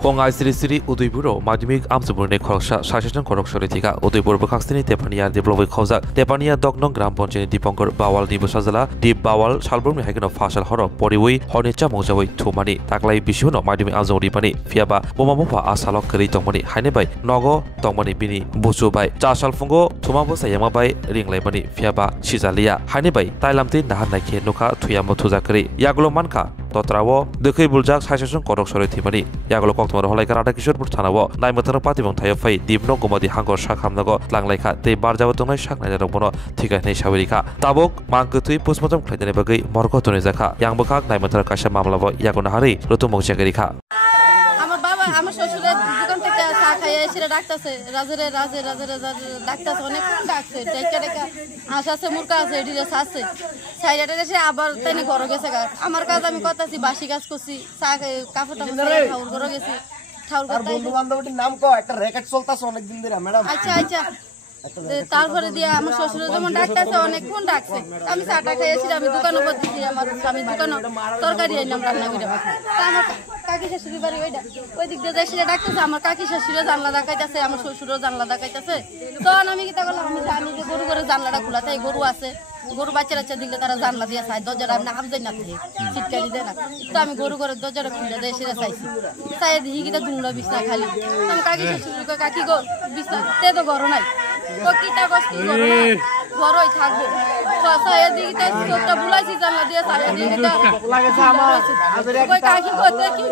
Pongai Siri Uduiburo, Madimik Amsabune Korsa, Sashan Korok Solitika, Udibur Bakastini, Tepania, Diplovic Hosa, Tepania Dognon Gram Ponchini Diponkor, Bawal Nibusazala, Deep Bawal, Shalbum Hagan of Fashal Horror, Poriwi, Hornicha Mojaway, Tumani, Taklai Bishuno, Madimi Azoripani, Fiaba, Bomamopa, Asalok Kari Tomani, Hanebai, Nogo, Tomani Bini, Busubai, Chashal Fungo, Tumabos Yamabai, Ring Lebani, Fiaba, Shizalia, Hanebai, Thailamti, Nahanaki, Nuka, Tuyamo Tuzakari, Yaglo Manka. Totrawo, Dekhi Buljak, Sashan Korok Solitimani, Yaglo Koktor Holakara Kishur Tanawo, Naimatana Patimon Tayofai, Dibno Gomadi Hango Shakamnago, Langlaika, De Barjawatona Shaknabono, Tika Neshavirika, Tabok, Mankutui, Postmortem Claytonebagi, Morgotonizaka, Yangbokak, Naimatara Kasha Mamlavo, Yagonahari, Rotomo Shagarika. আমার শ্বশুরের দোকান থেকে চা খাইয়ে এসে ডাকতেছে রাজরে ডাকতেছে অনেকক্ষণ ডাকছে ডেকে আসাছে মুরকা আছে এডিরে ছাড়ছে সাইডে এসে আবার তাই ঘরে গেছে আমার কাজ আমি করতেছি বাসি কাজ করছি চা কাপড় ঠাউর ঘরে গেছি ঠাউর বন্ধু বান্ধবটির নাম কো একটা রেকর্ড চলতেছে অনেক দিন ধরে ম্যাডাম আচ্ছা তারপরে দিয়ে আমার শ্বশুর যেমন ডাকতেছে অনেকক্ষণ ডাকছে আমি চাটা খাইয়েছি আমি দোকান উপর দিচ্ছি আমার স্বামী দোকানে তরকারি আইলাম রান্না করে আমার কাকি শাশুড়ি বাড়ি ওই দিক দিয়ে যাই ডাকতেছে আমার কাকি শাশুড়িও জানলা দেখাইতেছে আমার শ্বশুরও জানলা দেখাইতেছে তখন আমি কি করলাম আমি জানি যে গরু করে জানলাটা খোলা তাই গরু আছে গরু বাচ্চা দিলে তারা জানলা দিয়ে চাই দরজাটা আমি নাম যাই না থাকে চিটকারি দেয় না তো আমি গরু করে দরজাটা খুলে দেয় সেটা চাইছি চাই দেখি কিটা দুংলা বিছনা খালি আমি কাকি শাশুড়ি কাকি গো বিছনা তে তো ঘর নাই তো কিটা কষ্ট ঘরই থাকবো এদিকে তাই চোখটা বুলাইছি জানলা দিয়ে চাই কাকি করতে কি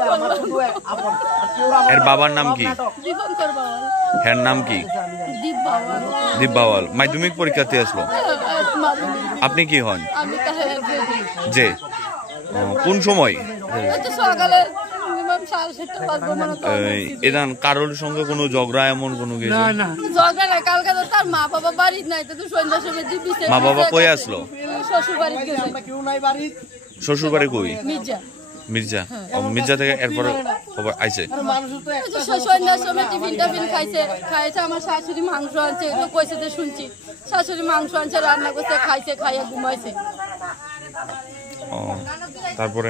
এর বাবার নাম কি দীপঙ্কর বাওয়াল এর নাম কি দীপ বাওয়াল মাধ্যমিক পরীক্ষাতে আসলো আপনি কি হন যে কোন সময় সকালে এদান কারোর সঙ্গে কোনো ঝগড়া এমন কোনো কিছু ঝগড়া নাই কালকে তো তার মা বাবা বাড়ি নাই তো সন্ধ্যার সময় দিবিছে মা বাবা কই আসলো শ্বশুর বাড়ি গেছে শ্বশুর বাড়ি কই মির্জা মির্জা থেকে এরপর খবর আইছে সন্ধ্যার সময় টিফিন খাইছে আমার শাশুড়ি মাংস আনছে কইছে যে শুনছি শাশুড়ি মাংস আনছে রান্না করছে খাইছে খাইয়ে ঘুমাইছে তারপরে